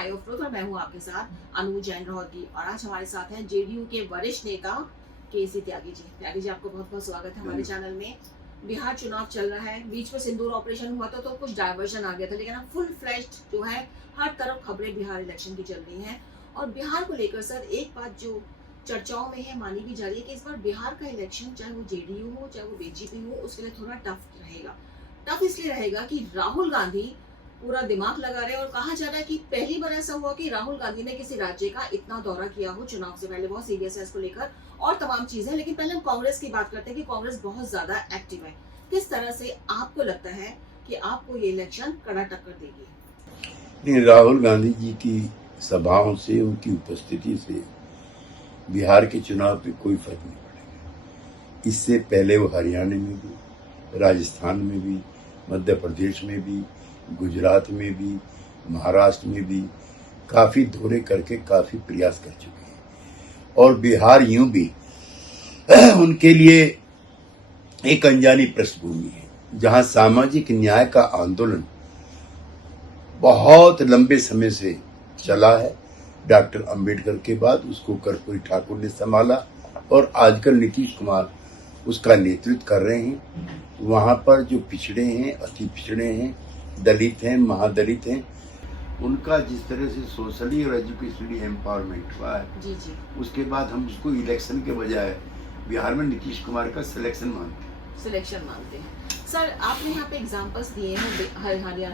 I of truth और मैं हूं आपके साथ अनु जैन रोहतगी और आज हमारे साथ हैं जेडीयू के वरिष्ठ नेता केसी त्यागी जी। त्यागी जी, आपको बहुत बहुत स्वागत है हमारे चैनल में। बिहार चुनाव चल रहा है, बीच में सिंदूर ऑपरेशन हुआ था तो कुछ डायवर्जन आ गया था, लेकिन अब फुल फ्लैश्ड जो है हर तरफ खबरें बिहार इलेक्शन की चल रही हैं। और बिहार को लेकर सर एक बात जो चर्चाओं में है, मानी भी जा रही है कि इस बार बिहार का इलेक्शन चाहे वो जेडीयू हो चाहे वो बीजेपी हो, उसके लिए थोड़ा टफ रहेगा। टफ इसलिए रहेगा कि राहुल गांधी पूरा दिमाग लगा रहे हैं और कहा जा रहा है कि पहली बार ऐसा हुआ कि राहुल गांधी ने किसी राज्य का इतना दौरा किया हो चुनाव से पहले। बहुत सीरियस है इसको लेकर और तमाम चीजें। लेकिन पहले हम कांग्रेस की बात करते हैं कि कांग्रेस बहुत ज्यादा एक्टिव है। किस तरह से आपको लगता है कि आपको ये इलेक्शन कड़ा टक्कर देगी? नहीं, राहुल गांधी जी की सभाओं से, उनकी उपस्थिति से बिहार के चुनाव पे कोई फर्क नहीं पड़ेगा। इससे पहले वो हरियाणा में भी, राजस्थान में भी, मध्य प्रदेश में भी, गुजरात में भी, महाराष्ट्र में भी काफी दौरे करके काफी प्रयास कर चुके हैं। और बिहार यूं भी उनके लिए एक अनजानी पृष्ठभूमि है, जहां सामाजिक न्याय का आंदोलन बहुत लंबे समय से चला है। डॉक्टर अंबेडकर के बाद उसको कर्पूरी ठाकुर ने संभाला और आजकल नीतीश कुमार उसका नेतृत्व कर रहे हैं। वहां पर जो पिछड़े हैं, अति पिछड़े हैं, दलित हैं, महादलित हैं, उनका जिस तरह से सोशली और एजुकेशनली एम्पावरमेंट हुआ है, जी जी, उसके बाद हम उसको इलेक्शन के बजाय बिहार में नीतीश कुमार का सिलेक्शन मानते हैं। सर आपने यहाँ पे एग्जांपल्स दिए हैं,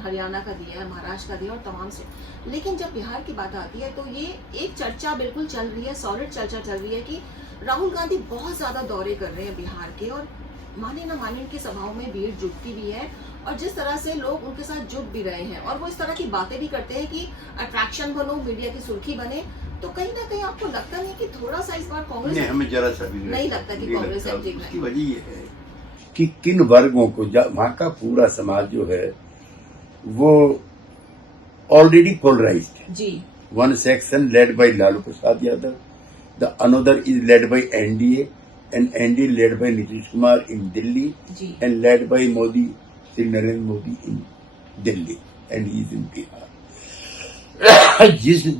हरियाणा का दिया है, महाराष्ट्र का दिया और तमाम से, लेकिन जब बिहार की बात आती है तो ये एक चर्चा बिल्कुल चल रही है, सॉलिड चर्चा चल रही है कि राहुल गांधी बहुत ज्यादा दौरे कर रहे हैं बिहार के और माने ना माने उनकी सभाओं में भीड़ जुटती भी है और जिस तरह से लोग उनके साथ जुट भी रहे हैं और वो इस तरह की बातें भी करते हैं कि अट्रैक्शन बनो, मीडिया की सुर्खी बने। तो कहीं ना कहीं आपको लगता नहीं कि थोड़ा सा इस बार कांग्रेस नहीं, हमें जरा सा भी नहीं लगता कि कांग्रेस उसकी वजह ये है कि किन वर्गों को, वहां का पूरा समाज जो है वो ऑलरेडी पोलराइज्ड है। जी, one section led by Lalu Prasad Yadav, the another is led by NDA and NDA led by Nitish Kumar in Delhi and led by Modi, Sri Narendra Modi in Delhi and he is in Bihar।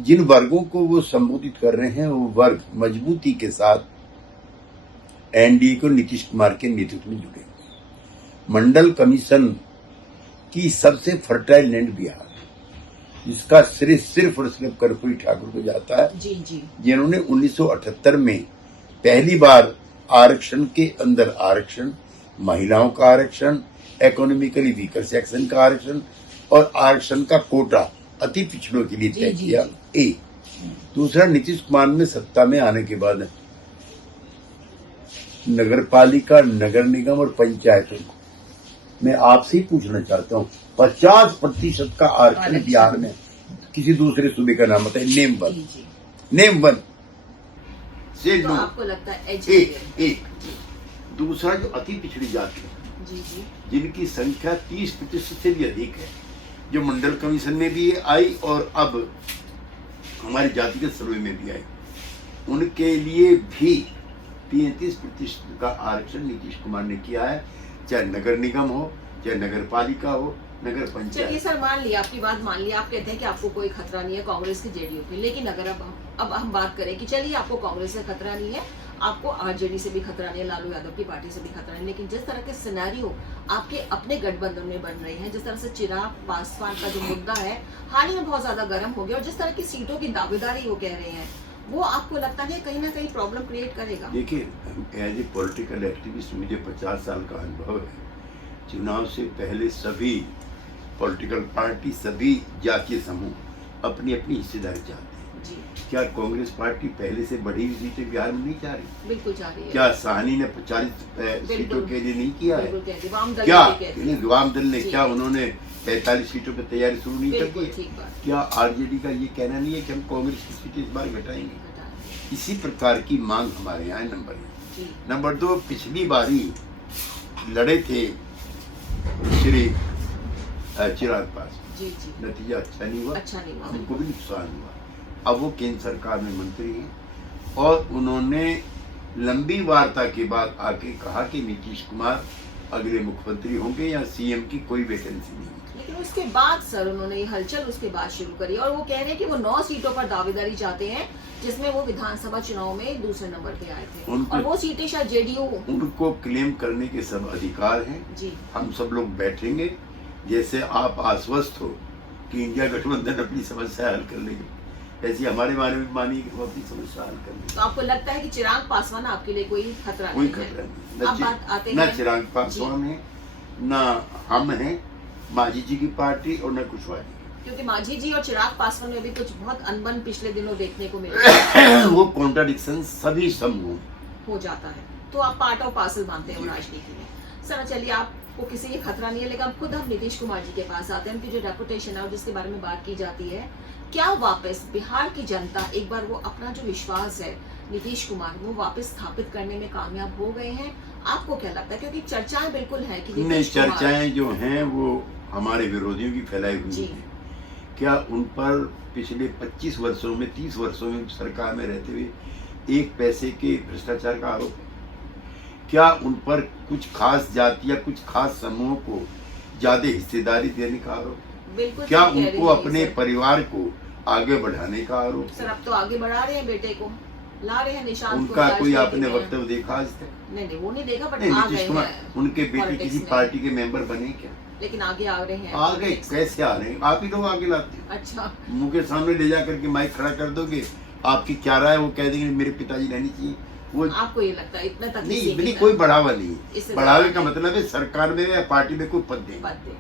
जिन वर्गों को वो संबोधित कर रहे हैं वो वर्ग मजबूती के साथ एनडीए को नीतीश कुमार के नेतृत्व में जुड़े। मंडल कमीशन की सबसे फर्टाइल लैंड बिहार, जिसका श्रेय सिर्फ और सिर्फ कर्पूरी ठाकुर को जाता है, जिन्होंने 1978 में पहली बार आरक्षण के अंदर आरक्षण, महिलाओं का आरक्षण, इकोनॉमिकली वीकर सेक्शन का आरक्षण और आरक्षण का कोटा अति पिछड़ों के लिए तय किया। दूसरा, नीतीश कुमार में सत्ता में आने के बाद नगर पालिका, नगर निगम और पंचायतों को मैं आपसे ही पूछना चाहता हूँ, 50% का आरक्षण बिहार में किसी दूसरे सूबे का नाम बताए, नेम वन से तो आपको लगता है एक। दूसरा, जो अति पिछड़ी जाति है, जिनकी संख्या 30% से भी अधिक है, जो मंडल कमीशन में भी आई और अब हमारी जातिगत सर्वे में भी आई, उनके लिए भी 33% का आरक्षण नीतीश कुमार ने किया है, चाहे नगर निगम हो, चाहे नगर पालिका हो, नगर पंचायत। चलिए सर, मान लिया आपकी बात, मान लिया आप कहते हैं कि आपको कोई खतरा नहीं है कांग्रेस की जेडीयू पे, लेकिन अगर अब हम बात करें कि चलिए आपको कांग्रेस से खतरा नहीं है, आपको आरजेडी से भी खतरा नहीं है, लालू यादव की पार्टी से भी खतरा नहीं, लेकिन जिस तरह के सिनेरियो आपके अपने गठबंधन में बन रहे हैं, जिस तरह से चिराग पासवान का जो मुद्दा है हाल ही में बहुत ज्यादा गर्म हो गया और जिस तरह की सीटों की दावेदारी वो कह रहे हैं, वो आपको लगता है कहीं ना कहीं प्रॉब्लम क्रिएट करेगा? देखिए, एज ए पॉलिटिकल एक्टिविस्ट मुझे 50 साल का अनुभव है। चुनाव से पहले सभी पॉलिटिकल पार्टी, सभी जातीय समूह अपनी अपनी हिस्सेदारी चाहते हैं। क्या कांग्रेस पार्टी पहले से बढ़ी हुई सीटें बिहार में नहीं चाह रही? बिल्कुल चाह रही है। क्या साहनी ने 40 सीटों के लिए नहीं किया है? क्या वाम दल ने क्या उन्होंने 45 सीटों पर तैयारी शुरू नहीं कर दी? क्या आरजेडी का ये कहना नहीं है कि हम कांग्रेस की सीटें इस बार घटाएंगे? इसी प्रकार की मांग हमारे यहाँ नंबर 2, पिछली बारी लड़े थे श्री चिराग पासवान, नतीजा अच्छा नहीं हुआ, उनको भी नुकसान हुआ। अब वो केंद्र सरकार में मंत्री हैं और उन्होंने लंबी वार्ता के बाद आके कहा कि नीतीश कुमार अगले मुख्यमंत्री होंगे या सीएम की कोई वैकेंसी नहीं। लेकिन उसके बाद सर उन्होंने ये हलचल उसके बाद शुरू करी और वो कह रहे हैं कि वो 9 सीटों पर दावेदारी चाहते हैं जिसमें वो विधानसभा चुनाव में दूसरे नंबर पे आए थे और वो सीटें शायद जेडीयू। उनको क्लेम करने के सब अधिकार हैं जी। हम सब लोग बैठेंगे, जैसे आप आश्वस्त हो कि इंडिया गठबंधन अपनी समस्या हल कर लेगी, ऐसी हमारे बारे में मानिए कि वो अपनी समस्या हल कर लेगी। तो आपको लगता है कि चिराग पासवान आपके लिए कोई खतरा कोई नहीं खतरा है? नहीं, अब बात आते न हैं चिराग पासवान है, न हम हैं, मांझी जी की पार्टी और न कुशवाहा जी। क्योंकि मांझी जी और चिराग पासवान में भी कुछ बहुत अनबन पिछले दिनों देखने को मिला वो कॉन्ट्राडिक्शन सभी समूह हो जाता है, तो आप पार्ट और पार्सल मानते हैं वो राजनीति में। सर चलिए आपको किसी की खतरा नहीं है, लेकिन अब खुद हम नीतीश कुमार जी के पास आते हैं। उनकी जो रेपुटेशन है और जिसके बारे में बात की जाती है, क्या वापस बिहार की जनता एक बार वो अपना जो विश्वास है नीतीश कुमार वो वापस स्थापित करने में कामयाब हो गए हैं? आपको क्या लगता है? क्योंकि चर्चाएं बिल्कुल है कि नहीं, नीतीश कुमार चर्चाएं जो हैं वो हमारे विरोधियों की फैलाई हुई हैं। क्या उन पर पिछले 25 वर्षों में 30 वर्षों में सरकार में रहते हुए एक पैसे के भ्रष्टाचार का आरोप है? क्या उन पर कुछ खास जाति या कुछ खास समूह को ज्यादा हिस्सेदारी देने का आरोप है? बिल्कुल क्या ठीक कह रही उनको हैं अपने सर। परिवार को आगे बढ़ाने का आरोप सर है? अब तो आगे बढ़ा रहे हैं, बेटे को ला रहे हैं निशांत को उनका कोई राजनीति आपने में। वक्तव्य देखा आज तक? नहीं वो नहीं देखा, बट नहीं, आ नीतीश गए कुमार हैं उनके बेटे politics किसी में। पार्टी के मेंबर बने क्या? लेकिन आगे आ रहे हैं आ गए, politics में। कैसे आ रहे हैं? आप ही लोग आगे लाते हैं। अच्छा, मुंह के सामने ले जा करके माइक खड़ा कर दोगे, आपकी क्या राय, वो कह देंगे मेरे पिताजी रहनी चाहिए। वो आपको ये लगता है इतना तक ही नहीं, सीमित बिल्कुल है? कोई बढ़ावा इससे नहीं। बढ़ावे ज्यादा का मतलब है सरकार में या पार्टी में कोई पद दें, बात है।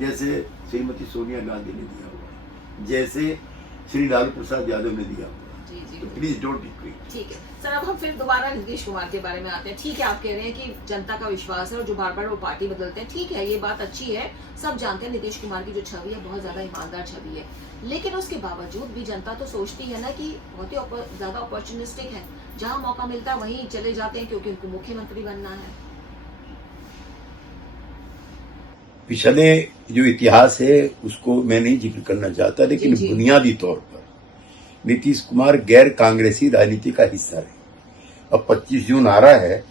जैसे श्रीमती सोनिया गांधी ने दिया हुआ है, जैसे श्री लालू प्रसाद यादव ने दिया हुआ है। जी जी तो बिल्कुल। Please don't equate. ठीक है सर, अब हम फिर दोबारा नीतीश कुमार के बारे में आते हैं। ठीक है, आप कह रहे हैं कि जनता का विश्वास है और जो बार बार वो पार्टी बदलते हैं, ठीक है, ये बात अच्छी है। सब जानते हैं नीतीश कुमार की जो छवि है बहुत ज्यादा ईमानदार छवि है, लेकिन उसके बावजूद भी जनता तो सोचती है ना कि बहुत ही ज्यादा अपॉर्चुनिस्टिक है, जहाँ मौका मिलता है वहीं चले जाते हैं क्योंकि उनको मुख्यमंत्री बनना है। पिछले जो इतिहास है उसको मैं नहीं जिक्र करना चाहता, लेकिन जी। बुनियादी तौर पर नीतीश कुमार गैर कांग्रेसी राजनीति का हिस्सा रहे। अब 25 जून आ रहा है,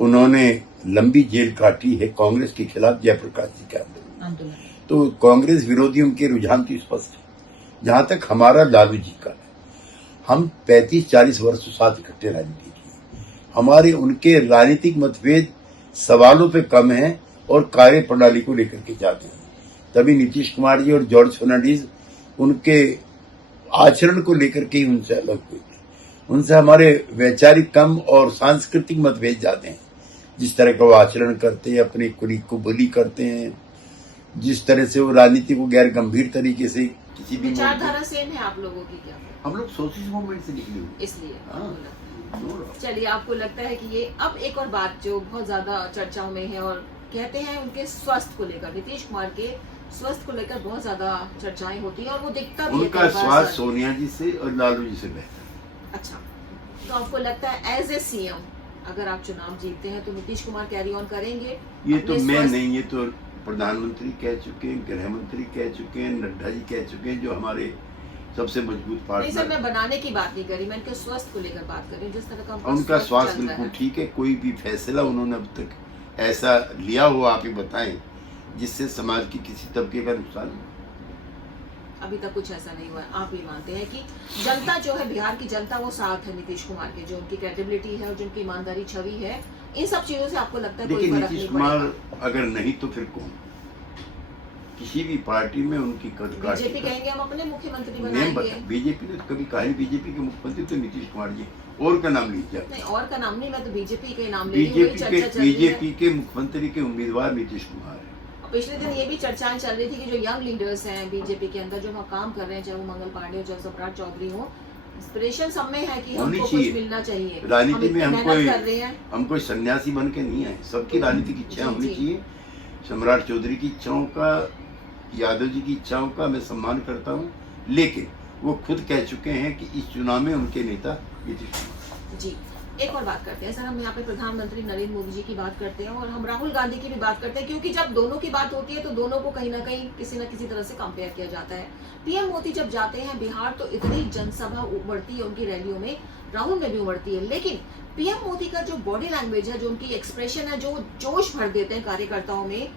उन्होंने लंबी जेल काटी है कांग्रेस के खिलाफ जयप्रकाश जी के आंदोलन। तो कांग्रेस विरोधियों के रुझान तो स्पष्ट है। जहां तक हमारा लालू जी का है, हम 35-40 वर्ष साथ इकट्ठे राजनीति की, हमारे उनके राजनीतिक मतभेद सवालों पे कम है और कार्य प्रणाली को लेकर के जाते हैं। तभी नीतीश कुमार जी और जॉर्ज फर्नांडिस उनके आचरण को लेकर के ही उनसे अलग हुए थे। उनसे हमारे वैचारिक कम और सांस्कृतिक मतभेद जाते हैं। जिस तरह का वो आचरण करते हैं, अपने कुलीग को बुली करते हैं, जिस तरह से वो राजनीति को गैर गंभीर तरीके से किसी भी विचारधारा सेम है आप लोगों की क्या? हम लोग सोशलिस्ट मूवमेंट से निकले हुए। इसलिए हाँ। आपको लगता है। चलिए, आपको लगता है कि ये अब एक और बात जो बहुत ज्यादा चर्चाओं में है और कहते हैं उनके स्वास्थ्य को लेकर, नीतीश कुमार के स्वास्थ्य को लेकर बहुत ज्यादा चर्चाएं होती हैं और वो दिखता भी है उनका कई बार स्वास्थ्य सर। सोनिया जी से और लालू जी से बेहतर। अच्छा, तो आपको लगता है एज ए सीएम अगर आप चुनाव जीतते हैं तो नीतीश कुमार कैरी ऑन करेंगे? ये तो अपने मैं स्वास्थ्य- नहीं, ये तो प्रधानमंत्री कह चुके हैं, गृह मंत्री कह चुके हैं, नड्डा जी कह चुके हैं, जो हमारे सबसे मजबूत नहीं सर, पार्टनर। मैं बनाने की बात नहीं करी, मैं उनके स्वास्थ्य को लेकर बात कर रही हूँ। जिस तरह का उनका उनका स्वास्थ्य चल रहा बिल्कुल है। ठीक है। कोई भी फैसला उन्होंने अब तक ऐसा लिया हो, आप ही बताएं, जिससे समाज की किसी तबके का नुकसान हो। अभी तक कुछ ऐसा नहीं हुआ है। आप ये मानते हैं कि जनता जो है, बिहार की जनता वो साथ है नीतीश कुमार के, जो उनकी क्रेडिबिलिटी है और जो उनकी ईमानदारी छवि है, इन सब चीजों से आपको लगता है कोई देखिए, फर्क नीतीश नहीं कुमार पड़ेगा? अगर नहीं तो फिर कौन? किसी भी पार्टी में उनकी कद काठी बीजेपी कहेंगे हम अपने मुख्यमंत्री नेम बनाएंगे। बता। बीजेपी ने तो कभी कहा नहीं बीजेपी के मुख्यमंत्री तो नीतीश कुमार जी, और का नाम लीजिए। नहीं, और का नाम नहीं, मैं तो बीजेपी के नाम ले रही हूँ, वही चर्चा चल रही है। बीजेपी के मुख्यमंत्री के उम्मीदवार नीतीश कुमार है। और पिछले दिन ये भी चर्चाएं चल रही थी कि जो यंग लीडर्स हैं बीजेपी के अंदर, जो वहाँ काम कर रहे हैं, चाहे वो मंगल पांडे हो, चाहे सम्राट चौधरी हो, इंस्पिरेशन सब में है कि होनी हमको चाहिए। कुछ मिलना चाहिए। राजनीति में हम मेहनत कोई कर रहे हैं। हम कोई सन्यासी बन के नहीं आए। सबकी राजनीतिक इच्छा जी, होनी जी। चाहिए। सम्राट चौधरी की इच्छाओं का, यादव जी की इच्छाओं का मैं सम्मान करता हूँ, लेकिन वो खुद कह चुके हैं कि इस चुनाव में उनके नेता नीतीश कुमार। जी, एक और बात करते हैं सर, हम यहाँ पे प्रधानमंत्री नरेंद्र मोदी जी की बात करते हैं और हम राहुल गांधी की भी बात करते हैं, क्योंकि जब दोनों की बात होती है तो दोनों को कहीं ना कहीं किसी न किसी तरह से कंपेयर किया जाता है। पीएम मोदी जब जाते हैं बिहार तो इतनी जनसभा उमड़ती है उनकी रैलियों में, राहुल में भी उमड़ती है, लेकिन पीएम मोदी का जो बॉडी लैंग्वेज है, जो उनकी एक्सप्रेशन है, जो जोश भर देते हैं कार्यकर्ताओं में,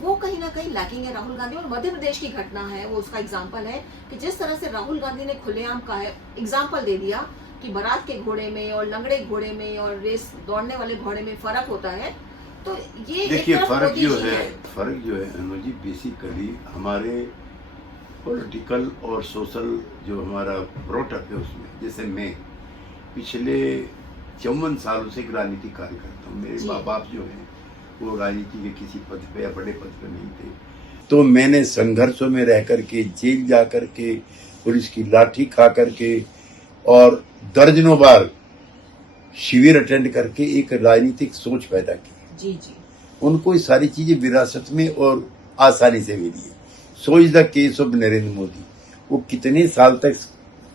वो कहीं ना कहीं लैकिंग है राहुल गांधी। और मध्य प्रदेश की घटना है वो उसका एग्जाम्पल है कि जिस तरह से राहुल गांधी ने खुलेआम का है एग्जाम्पल दे दिया कि बारात के घोड़े में और लंगड़े घोड़े में और रेस दौड़ने वाले घोड़े में फर्क होता है। तो ये देखिए फर्क जो है अनु जी, बेसिकली हमारे पॉलिटिकल और सोशल जो हमारा ब्रॉटअप है उसमें, जैसे मैं पिछले 54 सालों से एक राजनीतिक कार्य करता हूँ। मेरे माँ बाप जो हैं वो राजनीति के किसी पद पे या बड़े पद पे नहीं थे, तो मैंने संघर्षों में रह करके, जेल जा करके, पुलिस की लाठी खा करके और दर्जनों बार शिविर अटेंड करके एक राजनीतिक सोच पैदा की। जी जी, उनको ये सारी चीजें विरासत में और आसानी से मिली है। So is the case of Narendra Modi. वो कितने साल तक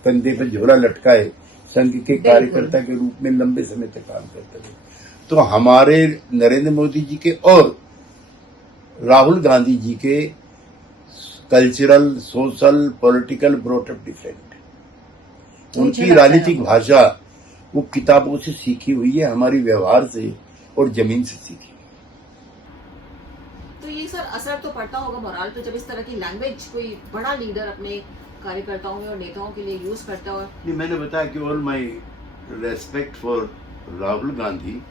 कंधे पर झोला लटकाए संघ के कार्यकर्ता के रूप में लंबे समय तक काम करते थे। तो हमारे नरेंद्र मोदी जी के और राहुल गांधी जी के cultural, social, political brought up different. उनकी राजनीतिक भाषा वो किताबों से सीखी हुई है, हमारी व्यवहार से और जमीन से सीखी। तो ये सर असर तो पड़ता होगा मोराल पे, जब इस तरह की लैंग्वेज कोई बड़ा लीडर अपने कार्यकर्ताओं में और नेताओं के लिए यूज करता है। नहीं, मैंने बताया कि all my respect for Rahul Gandhi,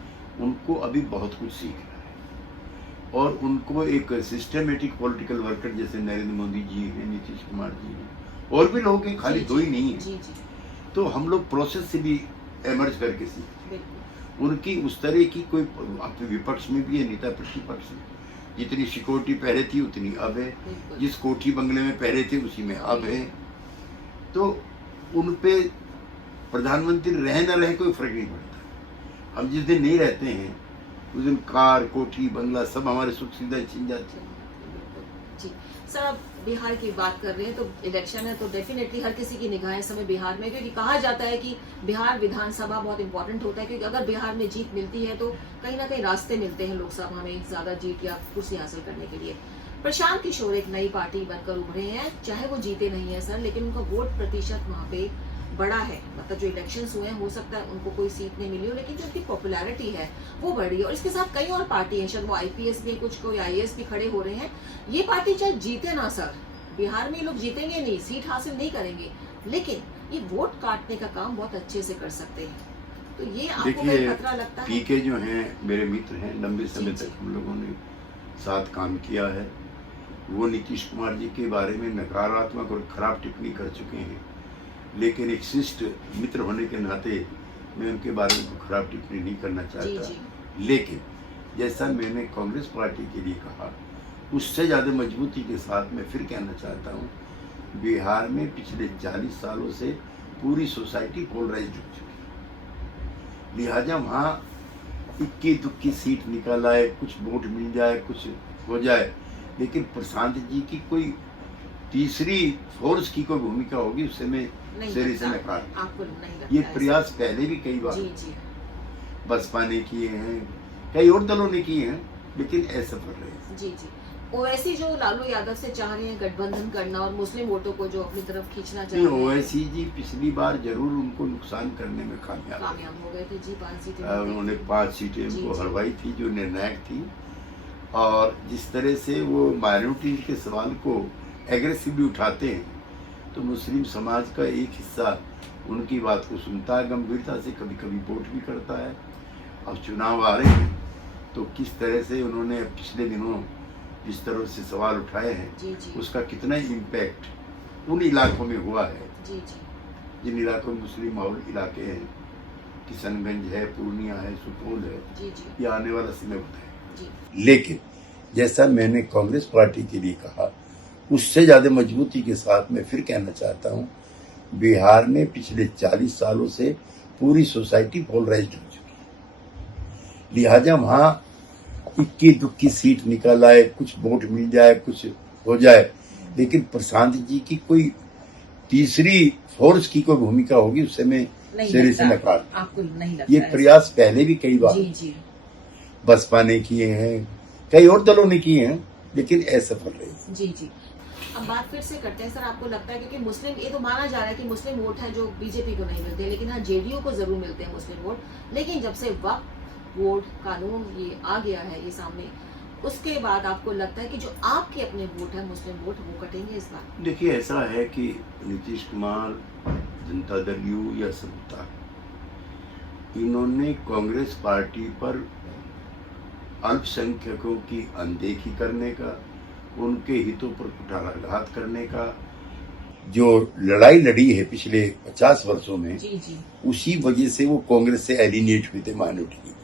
उनको अभी बहुत कुछ सीखना है और उनको एक सिस्टमेटिक पॉलिटिकल वर्कर जैसे नरेंद्र मोदी जी हैं, नीतीश कुमार जी हैं, और भी लोग हैं, खाली दो ही नहीं है। जी जी, तो हम लोग प्रोसेस से भी एमर्ज करके सीखते हैं। उनकी उस तरह की कोई विपक्ष में भी है, नेता प्रतिपक्ष में जितनी सिक्योरिटी पहले थी उतनी अब है, जिस कोठी बंगले में पहले थे उसी में अब है। तो उन पे प्रधानमंत्री रहे न रहे कोई फर्क नहीं पड़ता। हम जिस दिन नहीं रहते हैं उस दिन कार, कोठी, बंगला सब हमारे सुख सुविधा छीन जाते हैं। जी सर, अब बिहार की बात कर रहे हैं तो इलेक्शन है तो डेफिनेटली हर किसी की निगाहें इस समय बिहार में, क्योंकि कहा जाता है कि बिहार विधानसभा बहुत इंपॉर्टेंट होता है, क्योंकि अगर बिहार में जीत मिलती है तो कहीं ना कहीं रास्ते मिलते हैं लोकसभा में ज्यादा जीत या कुर्सी हासिल करने के लिए। प्रशांत किशोर एक नई पार्टी बनकर उभरे हैं, चाहे वो जीते नहीं है सर, लेकिन उनका वोट प्रतिशत वहाँ पे बड़ा है। मतलब जो इलेक्शंस हुए हैं हो सकता है उनको कोई सीट नहीं मिली हो, लेकिन जो उनकी पॉपुलैरिटी है वो बढ़ी है। और इसके साथ कई और पार्टी हैं, शायद वो आईपीएस भी, कुछ कोई आईएएस भी खड़े हो रहे हैं। ये पार्टी चाहे जीते ना सर, बिहार में लोग जीतेंगे नहीं, सीट हासिल नहीं करेंगे, लेकिन ये वोट काटने का काम बहुत अच्छे से कर सकते हैं। तो ये आपको कोई खतरा लगता है? पीके जो हैं मेरे मित्र हैं, लंबे समय तक हम लोगों ने साथ काम किया है। वो नीतीश कुमार जी के बारे में नकारात्मक और खराब टिप्पणी कर चुके हैं, लेकिन एक शिष्ट मित्र होने के नाते मैं उनके बारे में कोई खराब टिप्पणी नहीं करना चाहता। लेकिन जैसा मैंने कांग्रेस पार्टी के लिए कहा, उससे ज़्यादा मजबूती के साथ मैं फिर कहना चाहता हूँ, बिहार में पिछले 40 सालों से पूरी सोसाइटी पोलराइज्ड हो चुकी है। लिहाजा वहाँ इक्की दुक्की सीट निकल आए, कुछ वोट मिल जाए, कुछ हो जाए, लेकिन प्रशांत जी की कोई तीसरी फोर्स की कोई भूमिका होगी उससे मैं सिरे से नकार। ये प्रयास पहले भी कई बार बसपा ने किए हैं, कई और दलों ने किए हैं, लेकिन असफल रहे। जी जी, ओवैसी जो लालू यादव से चाह रहे हैं गठबंधन करना और मुस्लिम वोटों को जो अपनी तरफ खींचना चाह रहे हैं। ओवैसी जी पिछली बार जरूर उनको नुकसान करने में कामयाब हो गए थे जी। 5 सीटें उन्होंने 5 सीटें उनको हरवाई थी जो निर्णायक थी। और जिस तरह से वो माइनॉरिटी के सवाल को एग्रेसिवली उठाते हैं, तो मुस्लिम समाज का एक हिस्सा उनकी बात को सुनता है गंभीरता से, कभी कभी वोट भी करता है। अब चुनाव आ रहे हैं तो किस तरह से उन्होंने पिछले दिनों जिस तरह से सवाल उठाए हैं, उसका कितना इम्पैक्ट उन इलाकों में हुआ है जिन इलाकों में मुस्लिम माहौल इलाके हैं, किशनगंज है, पूर्णिया है, सुपौल है, ये आने वाला समय बताए। लेकिन जैसा मैंने कांग्रेस पार्टी के लिए कहा, उससे ज्यादा मजबूती के साथ मैं फिर कहना चाहता हूँ, बिहार में पिछले 40 सालों से पूरी सोसाइटी पोलराइज्ड हो चुकी है। लिहाजा वहाँ इक्की दुक्की सीट निकल आए, कुछ वोट मिल जाए, कुछ हो जाए, लेकिन प्रशांत जी की कोई तीसरी फोर्स की कोई भूमिका होगी उससे मैं नहीं सिरे से लगता। नकार। आपको नहीं लगता ये ऐसा? प्रयास पहले भी कई बार जी जी बसपा ने किए हैं, कई और दलों ने किए हैं, लेकिन असफल रहे। जी जी। अब बात फिर से करते हैं सर, आपको लगता है क्योंकि मुस्लिम, ये तो माना जा रहा है कि मुस्लिम वोट है जो बीजेपी को नहीं मिलते, लेकिन हाँ जेडीयू को जरूर मिलते हैं मुस्लिम वोट, लेकिन जब से वक्फ वोट कानून ये आ गया है ये सामने, उसके बाद आपको लगता है कि जो आपके अपने वोट है मुस्लिम वोट वो कटेंगे इस बार? देखिए, ऐसा है कि नीतीश कुमार, जनता दल यू या समता, इन्होंने कांग्रेस पार्टी पर अल्पसंख्यकों की अनदेखी करने का, उनके हितों पर कुठाराघात करने का जो लड़ाई लड़ी है पिछले 50 वर्षों में, जी जी उसी वजह से वो कांग्रेस से एलिनेट हुए थे माइनॉरिटी।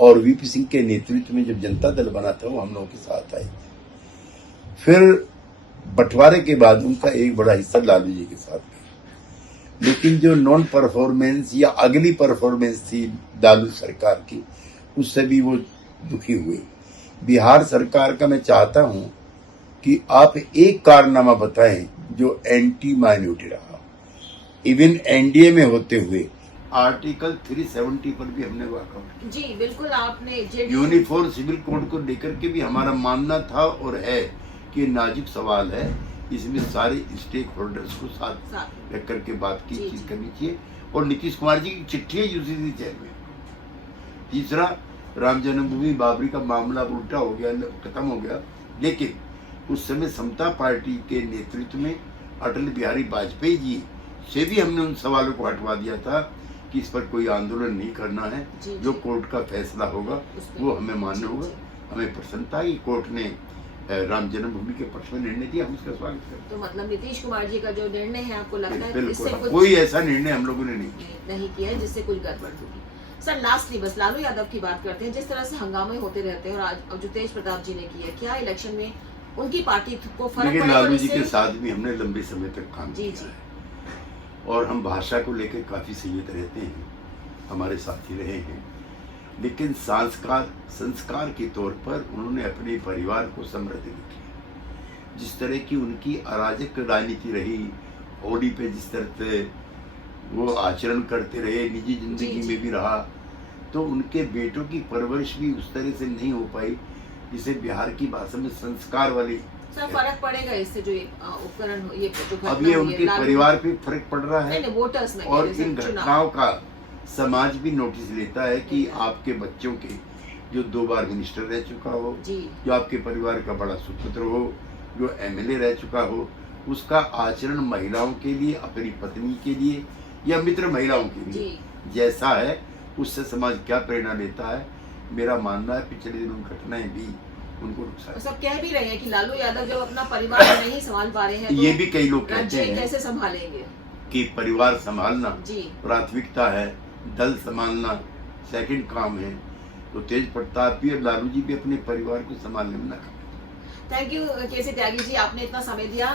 और वीपी सिंह के नेतृत्व में जब जनता दल बना था वो हम लोगों के साथ आए। फिर बंटवारे के बाद उनका एक बड़ा हिस्सा लालू जी के साथ गया, लेकिन जो नॉन परफॉर्मेंस या अगली परफॉर्मेंस थी लालू सरकार की, उससे भी वो दुखी हुए। बिहार सरकार का मैं चाहता हूं कि आप एक कारनामा बताएं जो एंटी माइनॉरिटी रहा, इवन एनडीए में होते हुए आर्टिकल 370 पर भी हमने वाकआउट। जी बिल्कुल, आपने यूनिफॉर्म सिविल कोड को लेकर के भी हमारा मानना था और है कि नाजुक सवाल है, इसमें सारे स्टेक होल्डर्स को साथ रख करके बात की चीज करनी चाहिए। और नीतीश कुमार जी की चिट्ठी है यूसीसी चेयर में। तीसरा, राम जन्मभूमि बाबरी का मामला उल्टा हो गया, खत्म हो गया, लेकिन उस समय समता पार्टी के नेतृत्व में अटल बिहारी वाजपेयी जी से भी हमने उन सवालों को हटवा दिया था कि इस पर कोई आंदोलन नहीं करना है, जो कोर्ट का फैसला होगा वो हमें मान्य होगा। हमें प्रसन्नता है कोर्ट ने राम जन्मभूमि के पक्ष में निर्णय दिया, हम उसका स्वागत करते हैं। तो मतलब नीतीश कुमार जी का जो निर्णय है, आपको लगता है इससे कोई ऐसा निर्णय हम लोगों ने नहीं किया है जिससे कुछ गड़बड़ होगी? सर लास्टली बस लालू यादव की बात करते हैं। जिस तरह से हंगामे होते रहते हैं और आज जो तेज प्रताप जी ने किया, क्या इलेक्शन में उनकी पार्टी को फर्क पड़ेगा? लालू जी के साथ भी हमने लंबे समय तक काम किया है और हम भाषा को लेकर काफी संयत रहते हैं, हमारे साथी रहे हैं, लेकिन संस्कार के तौर पर उन्होंने अपने परिवार को समृद्ध किया। जिस तरह की उनकी अराजक राजनीति रही, होली पे जिस तरह से वो आचरण करते रहे, निजी जिंदगी में भी रहा, तो उनके बेटों की परवरिश भी उस तरह से नहीं हो पाई जिसे बिहार की भाषा में संस्कार वाली। सर फर्क पड़ेगा इससे जो उपकरण, ये जो अब ये उनके परिवार पे फर्क पड़ रहा है, वोटर्स में, और इन घटनाओं का समाज भी नोटिस लेता है कि आपके बच्चों के जो 2 बार मिनिस्टर रह चुका हो, जो आपके परिवार का बड़ा सुपुत्र हो, जो एमएलए रह चुका हो, उसका आचरण महिलाओं के लिए, अपनी पत्नी के लिए या मित्र महिलाओं के लिए जैसा है, उससे समाज क्या प्रेरणा लेता है। मेरा मानना है पिछले दिनों घटनाएं भी उनको नुकसान। सब कह भी रहे हैं कि लालू यादव जब अपना परिवार नहीं संभाल पा रहे हैं, ये भी कई लोग कहते हैं कैसे संभालेंगे, कि परिवार संभालना प्राथमिकता है, दल संभालना सेकंड काम है। तो तेज प्रताप भी और लालू जी भी अपने परिवार को संभालने में नाकाम। थैंक यू केसी त्यागी जी, आपने इतना समय दिया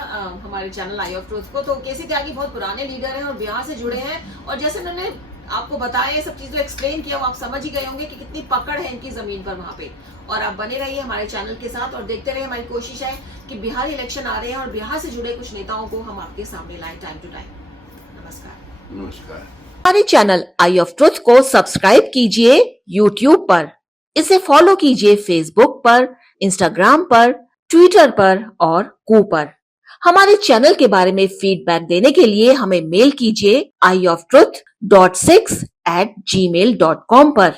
हमारे चैनल आई ऑफ ट्रुथ को। तो केसी त्यागी बहुत पुराने लीडर हैं और बिहार से जुड़े हैं, और जैसे उन्होंने आपको बताया, ये सब चीजें एक्सप्लेन किया, वो आप समझ ही गए होंगे कि कितनी पकड़ है इनकी जमीन पर वहां पे। और आप बने रहिए हमारे चैनल के साथ और देखते रहिए। हमारी कोशिश है कि बिहार इलेक्शन आ रहे हैं और बिहार से जुड़े कुछ नेताओं को हम आपके सामने लाएं टाइम टू टाइम। नमस्कार। हमारे चैनल आई ऑफ ट्रुथ को सब्सक्राइब कीजिए YouTube पर, इसे फॉलो कीजिए Facebook पर, Instagram पर, Twitter पर और Ku पर। हमारे चैनल के बारे में फीडबैक देने के लिए हमें मेल कीजिए ioftruth.6@gmail.com पर।